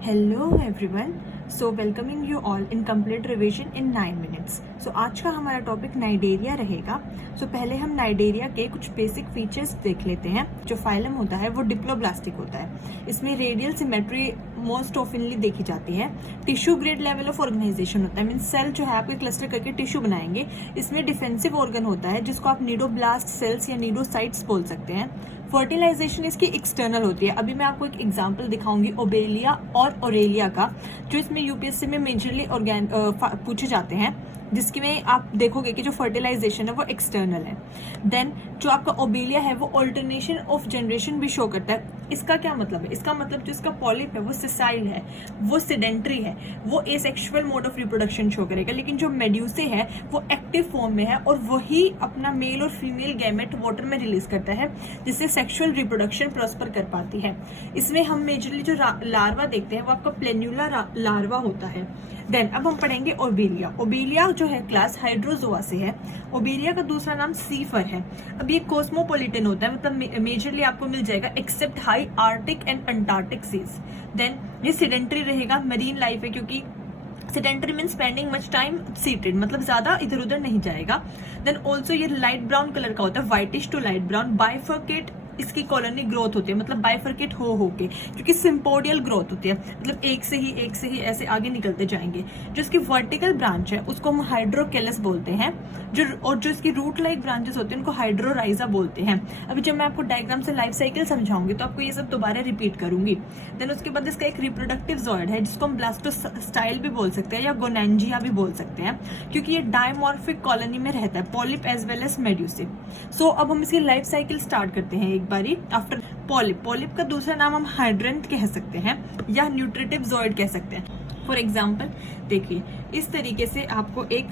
Hello everyone, so welcoming you all in complete revision in 9 minutes. So आज का हमारा topic Cnidaria रहेगा। सो पहले हम नाइडेरिया के कुछ बेसिक फीचर्स देख लेते हैं। जो फाइलम होता है वो डिप्लोब्लास्टिक होता है। इसमें रेडियल सिमेट्री मोस्ट ऑफनली देखी जाती है। Tissue grade level of organization होता है, मीन सेल जो है आपके क्लस्टर करके टिश्यू बनाएंगे। इसमें डिफेंसिव ऑर्गन होता है जिसको आप नीडोब्लास्ट सेल्स या नीडोसाइट्स बोल सकते हैं। फर्टिलाइजेशन इसकी एक्सटर्नल होती है। अभी मैं आपको एक एग्जांपल दिखाऊंगी ओबेलिया और ओरेलिया का, जो इसमें यूपीएससी में मेजरली पूछे जाते हैं, जिसकी में आप देखोगे कि जो फर्टिलाइजेशन है वो एक्सटर्नल है। देन जो आपका ओबेलिया है वो ऑल्टरनेशन ऑफ जनरेशन भी शो करता है। इसका क्या मतलब है? इसका मतलब जो इसका पॉलिप है वो सिसाइल है, वो सिडेंट्री है, वो asexual mode of reproduction show करेगा। लेकिन जो मेड्यूसे है वो एक्टिव फॉर्म में है और वही अपना मेल और फीमेल गैमेट वाटर में रिलीज करता है, जिससे सेक्सुअल रिप्रोडक्शन प्रॉस्पर कर पाती है। इसमें हम मेजरली जो लार्वा देखते हैं वो आपका प्लेन्यूला लार्वा होता है। देन अब हम पढ़ेंगे ओबेलिया। ओबेलिया जो है क्लास हाइड्रोजोआ से है। ओबेलिया का दूसरा नाम सीफर है। अब ये कॉस्मोपोलिटन होता है, मतलब मेजरली आपको मिल जाएगा except high Arctic and Antarctic seas. Then ये सिडेंट्री रहेगा, मरीन लाइफ है, क्योंकि sedentary mean spending much time seated, मतलब ज्यादा इधर उधर नहीं जाएगा। देन ऑल्सो ये लाइट ब्राउन कलर का होता है, whitish to light brown. Bifurcate इसकी कॉलोनी ग्रोथ होती है, मतलब बाइफर्केट हो के, क्योंकि सिम्पोडियल ग्रोथ होती है, मतलब एक से ही ऐसे आगे निकलते जाएंगे। जो इसकी वर्टिकल ब्रांच है उसको हम हाइड्रोकेलस बोलते हैं, जो इसकी रूट लाइक ब्रांचेस होते हैं उनको हाइड्रोराइजा बोलते हैं। अभी जब मैं आपको डायग्राम से लाइफ साइकिल समझाऊंगी तो आपको ये सब दोबारा रिपीट करूंगी। देन उसके बाद इसका एक रिप्रोडक्टिव जॉइड है जिसको हम ब्लास्टोस्टाइल भी बोल सकते हैं या गोनेंजिया भी बोल सकते हैं, क्योंकि ये डायमॉर्फिक कॉलोनी में रहता है, polyp as well as medusae. So अब हम इसकी लाइफ साइकिल स्टार्ट करते हैं एक बारी। आफ्टर पॉलिप, पॉलिप का दूसरा नाम हम हाइड्रेंट कह सकते हैं या न्यूट्रिटिव जॉइड कह सकते हैं। फॉर एग्जाम्पल देखिए, इस तरीके से आपको एक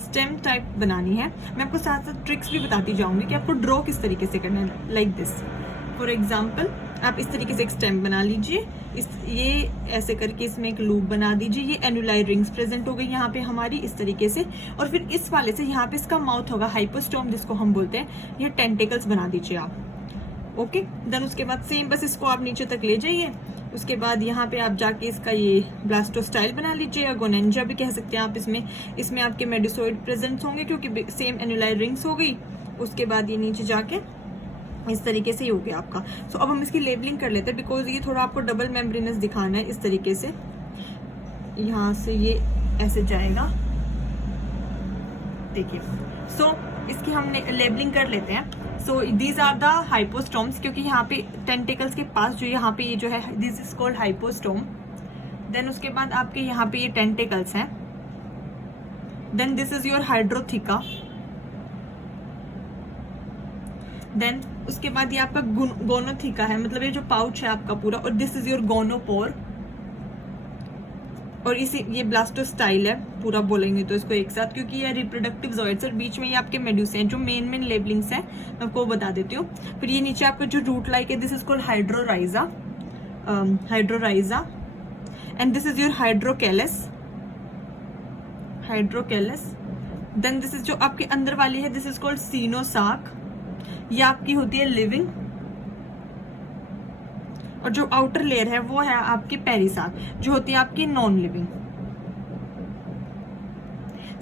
स्टेम टाइप बनानी है। मैं आपको साथ साथ ट्रिक्स भी बताती जाऊंगी कि आपको ड्रॉ किस तरीके से करना है, लाइक दिस। फॉर एग्जाम्पल आप इस तरीके से एक स्टेम बना लीजिए, ये ऐसे करके इसमें एक लूप बना दीजिए। ये एनुलाई रिंग्स प्रेजेंट हो गई यहाँ पे हमारी इस तरीके से, और फिर इस वाले से यहाँ पे इसका माउथ होगा, हाइपोस्टोम जिसको हम बोलते हैं। ये टेंटिकल्स बना दीजिए आप। ओके, देन उसके बाद सेम बस इसको आप नीचे तक ले जाइए। उसके बाद यहाँ पे आप जाके इसका ये ब्लास्टोस्टाइल बना लीजिए या गोनेंजिया भी कह सकते हैं आप। इसमें आपके मेडिसोइड प्रेजेंट होंगे क्योंकि सेम एनुलाई रिंग्स हो गई। उसके बाद ये नीचे जाके इस तरीके से ही हो गया आपका। सो अब हम इसकी लेबलिंग कर लेते हैं, बिकॉज ये थोड़ा आपको डबल मेम्ब्रेनस दिखाना है। इस तरीके से यहाँ से ये ऐसे जाएगा, देखिए। सो इसकी हम लेबलिंग कर लेते हैं। सो दीज आर द हाइपोस्टोम्स, क्योंकि यहाँ पे टेंटिकल्स के पास जो यहाँ पे ये जो है this is called hypostome. Then उसके बाद आपके यहाँ पे ये टेंटिकल्स हैं। Then this is your hydrotheca. Then उसके बाद ये आपका गोनोथिका है, मतलब ये जो पाउच है आपका पूरा, और दिस इज योर गोनोपोर। और इसी ये ब्लास्टोस्टाइल है पूरा बोलेंगे तो इसको एक साथ, क्योंकि ये रिप्रोडक्टिव जॉइड्स और बीच में ये आपके मेड्यूसे हैं। जो मेन लेबलिंग्स हैं मैं आपको बता देती हूँ। फिर ये नीचे आपका जो रूट लाइक है, this is called hydrorhiza, and this is your hydrocaulus. Then this is जो आपके अंदर वाली है, दिस इज कॉल्ड सीनोसाक, ये आपकी होती है लिविंग। और जो आउटर लेयर है वो है आपकी पेरिसाक, जो होती है आपकी नॉन लिविंग।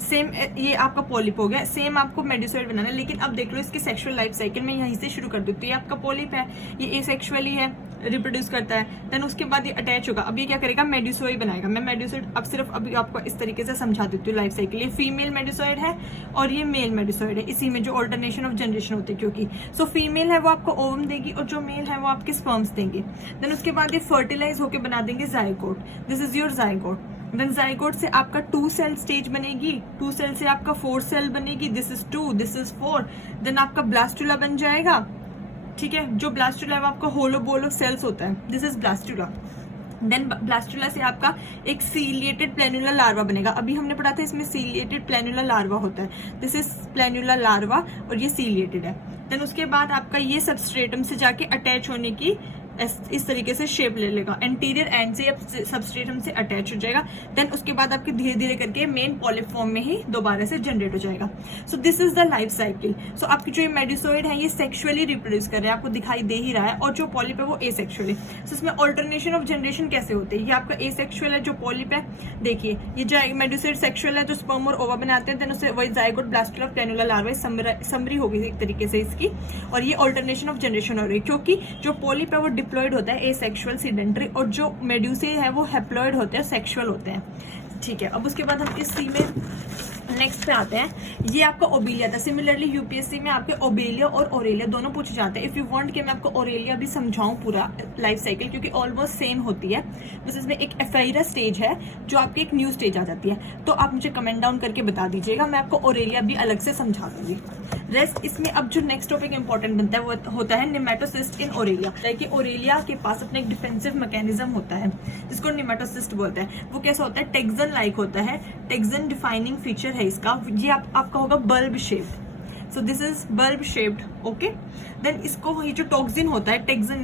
सेम ये आपका पॉलिप हो गया। सेम आपको मेडिसोइड बनाना है, लेकिन अब देख लो इसकी सेक्सुअल लाइफ साइकिल में यहीं से शुरू कर देती हूँ। ये आपका पॉलिप है, ये एसेक्सुअली है, रिप्रोड्यूस करता है। देन उसके बाद ये अटैच होगा। अब ये क्या करेगा? मेडिसोइड बनाएगा। मैं मेडिसोइड अब सिर्फ अभी आपको इस तरीके से समझा देती हूँ लाइफ साइकिल। ये फीमेल मेडिसोइड है और ये मेल मेडिसोइड है, इसी में जो ऑल्टरनेशन ऑफ जनरेशन होती है, क्योंकि सो फीमेल है वो आपको ओवम देगी और जो मेल है वो आपके स्पर्म्स देंगे। देन उसके बाद ये फर्टिलाइज होकर बना देंगे zygote. This is your zygote. Then zygote से आपका 2 सेल स्टेज बनेगी, 2 सेल से आपका 4 सेल बनेगी, this is 2, this is 4। Then आपका ब्लास्टुला बन जाएगा, ठीक है। जो ब्लास्टुला है वो आपका होलो बॉल ऑफ सेल्स होता है, this is blastula. Then blastula से आपका एक सीलिएटेड प्लेनुला लार्वा बनेगा। अभी हमने पढ़ा था इसमें सीलिएटेड प्लेनुला लार्वा होता है, दिस इज प्लेनुला लार्वा और ये सीलिएटेड है। देन उसके बाद आपका ये सबस्ट्रेटम से जाके अटैच होने की इस तरीके से शेप ले लेगा, एंटीरियर एंड से सबस्ट्रेटम से अटैच हो जाएगा, देन उसके बाद आपके धीरे धीरे करके मेन पॉलिप फॉर्म में ही दोबारा से जनरेट हो जाएगा। So this is the life cycle. So आपकी जो ये मेडिसोइड है ये सेक्सुअली रिप्रोड्यूस कर रहे हैं, आपको दिखाई दे ही रहा है, और जो पॉलिप है वो एसेक्सुअली। सो इसमें ऑल्टरनेशन ऑफ जनरेशन कैसे होते हैं, ये आपका एसेक्सुअल है जो पॉलिप है, देखिए ये जो मेडिसोइड सेक्सुअल है जो स्पर्म और ओवा बनाते हैं, देन उससे वही zygote blastula cannula larva summary हो गई एक तरीके से इसकी, और ये ऑल्टरनेशन ऑफ जनरेशन हो रही है क्योंकि जो पॉलिप है वो डिप्लॉयड होता है एसेक्सुअल सीडेंटरी, और जो मेड्यूसे है वो हैप्लॉयड होते हैं सेक्सुअल होते हैं। ठीक है, अब उसके बाद हम इस सी में नेक्स्ट पे आते हैं। ये आपका ओबेलिया था। सिमिलरली यूपीएससी में आपके ओबेलिया और ओरेलिया दोनों पूछे जाते हैं। इफ यू वांट कि मैं आपको ओरेलिया भी समझाऊं पूरा लाइफ साइकिल, क्योंकि ऑलमोस्ट सेम होती है, बस इसमें एक एफाइरा स्टेज है जो आपकी एक न्यू स्टेज आ जाती है। तो आप मुझे कमेंट डाउन करके बता दीजिएगा, मैं आपको ओरेलिया भी अलग से समझा दूंगी। रेस्ट इसमें अब जो नेक्स्ट टॉपिक इंपॉर्टेंट बनता है वो होता है नेमेटोसिस्ट इन ओरेलिया। कि ओरेलिया के पास अपना एक डिफेंसिव मैकेनिज्म होता है जिसको नेमेटोसिस्ट बोलते हैं। वो कैसा होता है, टेक्सन लाइक होता है, टेक्सन डिफाइनिंग फीचर है इसका। ये आपका होगा bulb shaped. So this is bulb shaped, okay. Then इसको ये जो टॉक्सिन होता है, टॉक्सिन,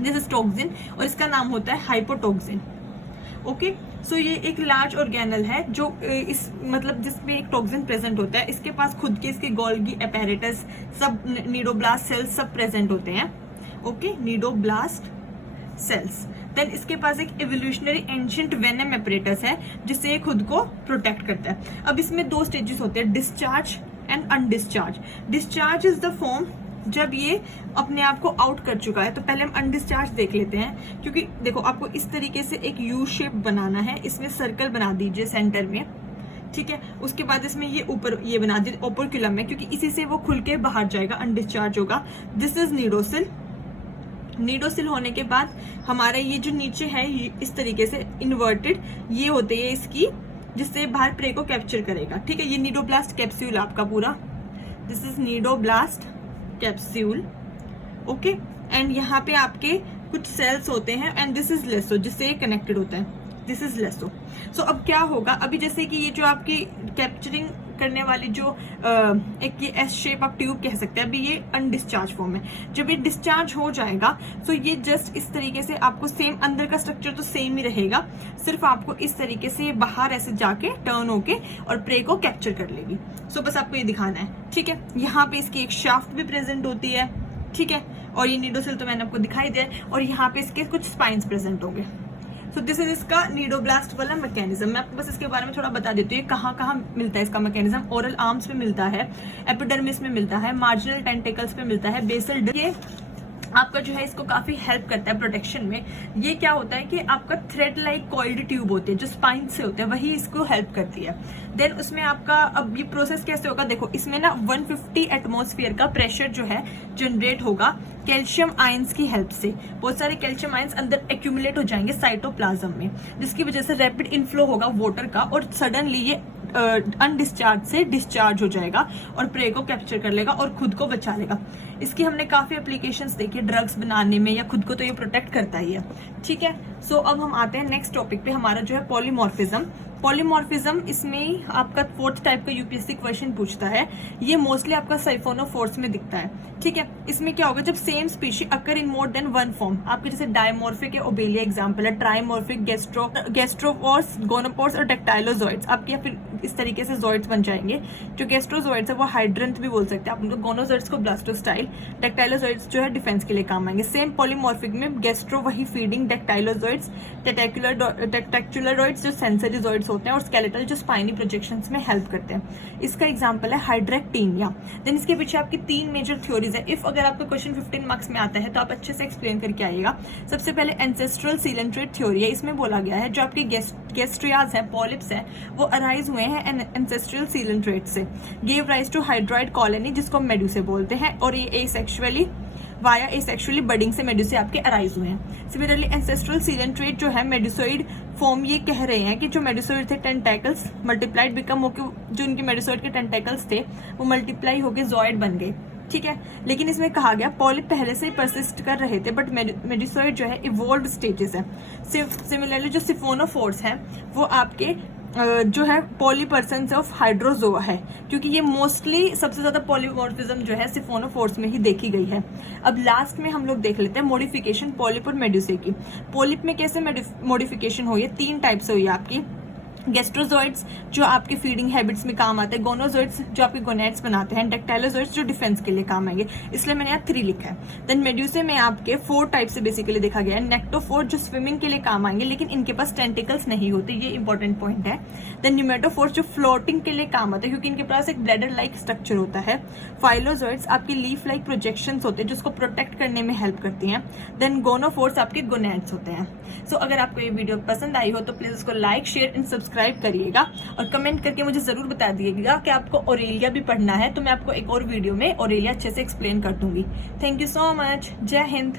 दिस इज टॉक्सिन, और इसका नाम होता है हाइपोटॉक्सिन, ओके। सो ये एक लार्ज ऑर्गेनल है जो इस मतलब जिसमें एक टॉक्सिन प्रेजेंट होता है। इसके पास खुद के इसके गोल्गी एपेरेटस सब नीडोब्लास्ट सेल्स सब प्रेजेंट होते हैं, ओके, नीडोब्लास्ट सेल्स। देन इसके पास एक एवोल्यूशनरी एंशिएंट वेनम एपरेटस है जिससे ये खुद को प्रोटेक्ट करता है। अब इसमें दो स्टेजेस होते हैं, discharge and undischarged. Discharge is the form जब ये अपने आप को आउट कर चुका है। तो पहले हम अनडिस्चार्ज देख लेते हैं, क्योंकि देखो आपको इस तरीके से एक यू शेप बनाना है, इसमें सर्कल बना दीजिए सेंटर में, ठीक है। उसके बाद इसमें ये ऊपर ये बना दीजिए ओपर्क्युलम में, क्योंकि इसी से वो खुल के बाहर जाएगा, अनडिस्चार्ज होगा। This is नीडोसिल। नीडोसिल होने के बाद हमारा ये जो नीचे है इस तरीके से इन्वर्टेड ये होते हैं इसकी, जिससे बाहर प्रे को कैप्चर करेगा, ठीक है। ये नीडोब्लास्ट कैप्सूल आपका पूरा, this is cnidoblast capsule, okay. And यहाँ पे आपके कुछ सेल्स होते हैं, एंड दिस इज लेसो जिससे ये कनेक्टेड होता है, दिस इज लेसो। सो अब क्या होगा, अभी जैसे कि ये जो आपकी कैप्चरिंग करने वाली जो एक ये एस शेप आप ट्यूब कह सकते हैं, अभी ये अनडिस्चार्ज फॉर्म है। जब ये डिस्चार्ज हो जाएगा तो ये जस्ट इस तरीके से आपको सेम अंदर का स्ट्रक्चर तो सेम ही रहेगा, सिर्फ आपको इस तरीके से बाहर ऐसे जाके टर्न होके और प्रे को कैप्चर कर लेगी। सो बस आपको ये दिखाना है, ठीक है। यहाँ पे इसकी एक शाफ्ट भी प्रेजेंट होती है, ठीक है, और ये नीडोसिल तो मैंने आपको दिखाई दिया, और यहाँ पे इसके कुछ स्पाइन्स प्रेजेंट होंगे। सो दिस इज इसका नीडोब्लास्ट वाला मैकेनिज्म। मैं आपको बस इसके बारे में थोड़ा बता देती हूँ, कहाँ कहाँ मिलता है इसका मैकेनिज्म। ओरल आर्म्स पे मिलता है, एपिडर्मिस में मिलता है, मार्जिनल टेंटिकल्स पे मिलता है, बेसल ये आपका जो है इसको काफी हेल्प करता है प्रोटेक्शन में। ये क्या होता है कि आपका थ्रेड लाइक कॉइल्ड ट्यूब होती है जो स्पाइन से होते हैं, वही इसको हेल्प करती है। देन उसमें आपका अब ये प्रोसेस कैसे होगा, देखो इसमें ना 150 एटमॉस्फेयर का प्रेशर जो है जनरेट होगा कैल्शियम आयंस की हेल्प से। बहुत सारे कैल्शियम आयंस अंदर एक्यूमुलेट हो जाएंगे साइटोप्लाज्म में, जिसकी वजह से रैपिड इनफ्लो होगा वाटर का, और सडनली ये अनडिस्चार्ज से डिस्चार्ज हो जाएगा और प्रे को कैप्चर कर लेगा और खुद को बचा लेगा। इसकी हमने काफी एप्लीकेशंस देखी ड्रग्स बनाने में, या खुद को तो ये प्रोटेक्ट करता ही है, ठीक है। सो अब हम आते हैं नेक्स्ट टॉपिक पे, हमारा जो है पॉलीमॉर्फिज्म। पॉलीमॉर्फिज्म इसमें आपका 4th टाइप का यूपीएससी क्वेश्चन पूछता है। ये मोस्टली आपका साइफोनोफोर्स में दिखता है, ठीक है। इसमें क्या होगा, जब सेम स्पीशी अकर इन मोर देन वन फॉर्म, आपके जैसे डायमॉर्फिक है, ओबेलिया एग्जांपल है, ट्राइमॉर्फिक, गैस्ट्रोपोर्स, गोनोपोर्स और डेक्टाइलोजॉइड्स, आपके या फिर इस तरीके से जॉइड्स बन जाएंगे। जो गैस्ट्रोजॉइड्स है वो हाइड्रेंथ भी बोल सकते हैं आप उनको, गोनोजॉइड्स को ब्लास्टोस्टाइल, डेक्टाइलोजॉइड्स जो है डिफेंस के लिए काम आएंगे। सेम पॉलीमॉर्फिक में गैस्ट्रो वही फीडिंग, डेक्टाइलोजॉइड्स, टेक्टाक्युलरॉइड्स जो सेंसरीजॉइड्स होते हैं, और स्केलेटल जो स्पाइनी प्रोजेक्शंस में हेल्प करते हैं। इसका एग्जांपल है हाइड्रेक्टीनिया। देन इसके पीछे आपकी 3 मेजर थ्योरीज है। इफ अगर आपका क्वेश्चन 15 मार्क्स में आता है तो आप अच्छे से एक्सप्लेन करके आइएगा। सबसे पहले एंसेस्ट्रल सीलेंट्रेट थ्योरी है। इसमें बोला गया है जो आपके गैस्ट्रियाज है, पॉलिप्स है, वो अराइज हुए हैं एंसेस्ट्रल सीलेंट्रेट से, gave rise to hydroid colony जिसको मेडुसे बोलते हैं, और ये एसेक्सुअली वाया एसेक्सुअली बडिंग से मेडुसे आपके अराइज हुए हैं। सिमिलरली एंसेस्ट्रल सीलेंट्रेट जो है मेडुसोइड फॉर्म, ये कह रहे हैं कि जो मेडुसोइड थे टेंटेकल्स मल्टीप्लाइड बिकम होके, जो इनके मेडुसोइड के टेंटेकल्स थे वो मल्टीप्लाई होके जॉइड बन गए, ठीक है। लेकिन इसमें कहा गया पॉलिप पहले से ही परसिस्ट कर रहे थे, बट मेडुसोइड जो है इवॉल्व स्टेजेस है। सिमिलरली जो सिफोनोफोर्स है वो आपके जो है पॉलीपर्सन्स ऑफ हाइड्रोजोआ है, क्योंकि ये मोस्टली सबसे ज्यादा पॉलीमॉर्फिज्म जो है सिफोनोफोर्स में ही देखी गई है। अब लास्ट में हम लोग देख लेते हैं मॉडिफिकेशन पॉलिप और मेड्यूसे की। पॉलिप में कैसे मॉडिफिकेशन हुई है, 3 टाइप से हुई है आपकी। गैस्ट्रोजोइड्स जो आपके फीडिंग हैबिट्स में काम आते हैं, गोनोजोइड्स जो आपके गोनेट्स बनाते हैं, डेक्टाइलोजोइड्स जो डिफेंस के लिए काम आएंगे, इसलिए मैंने यहाँ 3 लिखा है। देन मेड्यूसे में आपके 4 टाइप से बेसिकली देखा गया है। नेक्टोफोर जो स्विमिंग के लिए काम आएंगे, लेकिन इनके पास टेंटिकल्स नहीं होते, ये इंपॉर्टेंट पॉइंट है। देन न्यूमेटोफोर जो फ्लोटिंग के लिए काम आते हैं, क्योंकि इनके पास एक ब्लैडर लाइक स्ट्रक्चर होता है। फाइलोजोइड्स आपकी लीफ लाइक प्रोजेक्शंस होते हैं, जिसको प्रोटेक्ट करने में हेल्प करती हैं। देन गोनोफोर्स आपके गोनेड्स होते हैं। सो अगर आपको ये वीडियो पसंद आई हो तो प्लीज इसको लाइक, शेयर एंड सब्सक्राइब करिएगा, और कमेंट करके मुझे जरूर बता दिएगा कि आपको ओरेलिया भी पढ़ना है, तो मैं आपको एक और वीडियो में ओरेलिया अच्छे से एक्सप्लेन कर दूंगी। Thank you so much. जय हिंद।